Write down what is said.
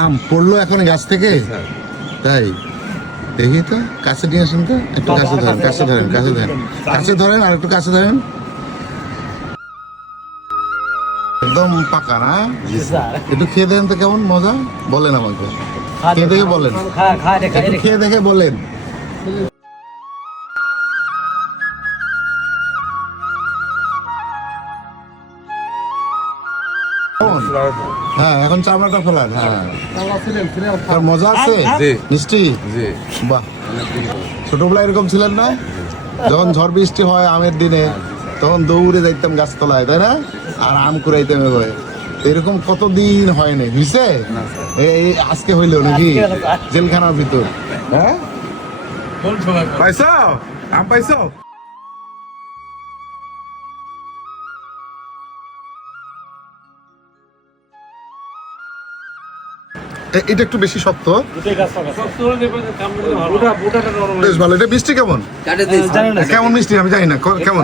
আম পড়লো এখন গাছ থেকে? তাই দেখি তো, কাছে নিয়ে আসুন তো, একটু কাছে ধরেন, কাছে ধরেন, কাছে ধরেন, কাছে ধরেন, আর একটু কাছে ধরেন। একদম পাকা না? একটু খেয়ে দেন তো, কেমন মজা বলেন আমাকে, খেয়ে দেখে বলেন, একটু খেয়ে দেখে বলেন। হ্যাঁ, এখন চামড়াটা ফেলান। হ্যাঁ, তার মজা আছে, মিষ্টি। বাহ, ছোটবেলায় এরকম ছিলেন না? যখন ঝড় বৃষ্টি হয় আমের দিনে, তখন দৌড়ে যাইতাম গাছতলায়, তাই না? আর আম কুড়াইতাম এভাবে। এরকম কতদিন হয়নি, বুঝছে? এই আজকে হইলো নাকি জেলখানার ভিতর? হ্যাঁ, পাইছো আম পাইছো? এটা একটু বেশি শক্ত, বেশ ভালো। এটা মিষ্টি কেমন? কেমন মিষ্টি আমি জানি না, কেমন?